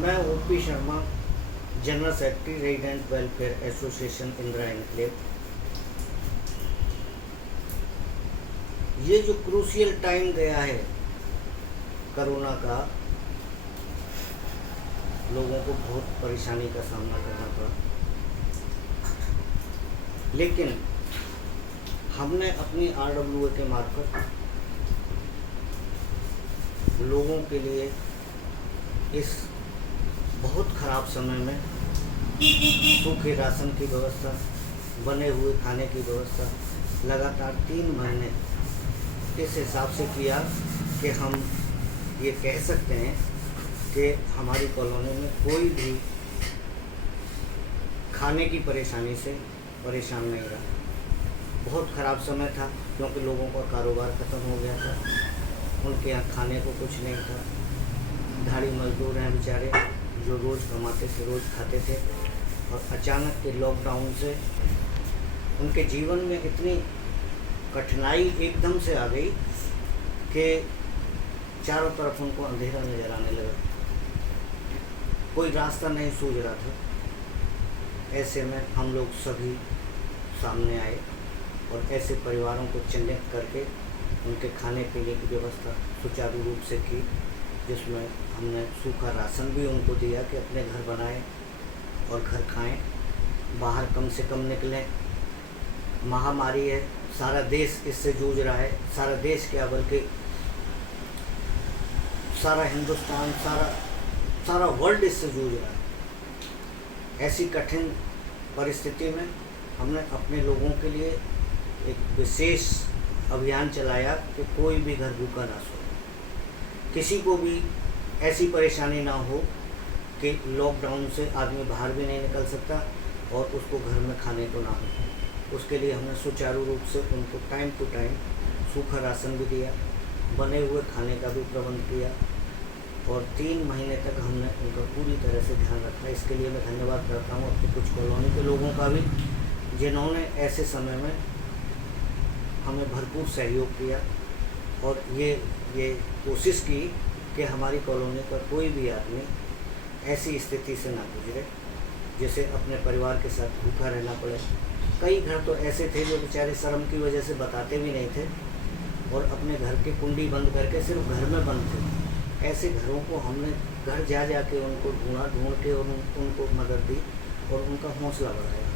मैं OP Sharma, general secretary resident welfare association Indira enclave. ये जो क्रूशियल टाइम गया है कोरोना का, लोगों को बहुत परेशानी का सामना करना पड़ा, लेकिन हमने अपनी RWA के मार्फत लोगों के लिए इस बहुत ख़राब समय में सूखे राशन की व्यवस्था, बने हुए खाने की व्यवस्था लगातार 3 महीने इस हिसाब से किया कि हम ये कह सकते हैं कि हमारी कॉलोनी में कोई भी खाने की परेशानी से परेशान नहीं रहा। बहुत ख़राब समय था क्योंकि लोगों का कारोबार ख़त्म हो गया था, उनके यहाँ खाने को कुछ नहीं था। दिहाड़ी मजदूर हैं बेचारे, जो रोज़ कमाते थे, रोज़ खाते थे, और अचानक के लॉकडाउन से उनके जीवन में इतनी कठिनाई एकदम से आ गई कि चारों तरफ उनको अंधेरा नज़र आने लगा, कोई रास्ता नहीं सूझ रहा था। ऐसे में हम लोग सभी सामने आए और ऐसे परिवारों को चिन्हित करके उनके खाने पीने की व्यवस्था सुचारू रूप से की, जिसमें हमने सूखा राशन भी उनको दिया कि अपने घर बनाएं और घर खाएं, बाहर कम से कम निकलें। महामारी है, सारा देश इससे जूझ रहा है, सारा देश क्या बल्कि सारा हिंदुस्तान, सारा वर्ल्ड इससे जूझ रहा है। ऐसी कठिन परिस्थिति में हमने अपने लोगों के लिए एक विशेष अभियान चलाया कि कोई भी घर भूखा ना सोए, किसी को भी ऐसी परेशानी ना हो कि लॉकडाउन से आदमी बाहर भी नहीं निकल सकता और उसको घर में खाने को ना हो। उसके लिए हमने सुचारू रूप से उनको टाइम टू टाइम सूखा राशन भी दिया, बने हुए खाने का भी प्रबंध किया, और 3 महीने तक हमने उनका पूरी तरह से ध्यान रखा। इसके लिए मैं धन्यवाद करता हूँ अपनी कुछ कॉलोनी के लोगों का भी, जिन्होंने ऐसे समय में हमें भरपूर सहयोग किया और ये कोशिश की कि हमारी कॉलोनी का कोई भी आदमी ऐसी स्थिति से ना गुजरे जिसे अपने परिवार के साथ भूखा रहना पड़े। कई घर तो ऐसे थे जो बेचारे शर्म की वजह से बताते भी नहीं थे और अपने घर की कुंडी बंद करके सिर्फ घर में बंद थे। ऐसे घरों को हमने घर जा के उनको ढूंढ के और उनको मदद दी और उनका हौसला बढ़ाया।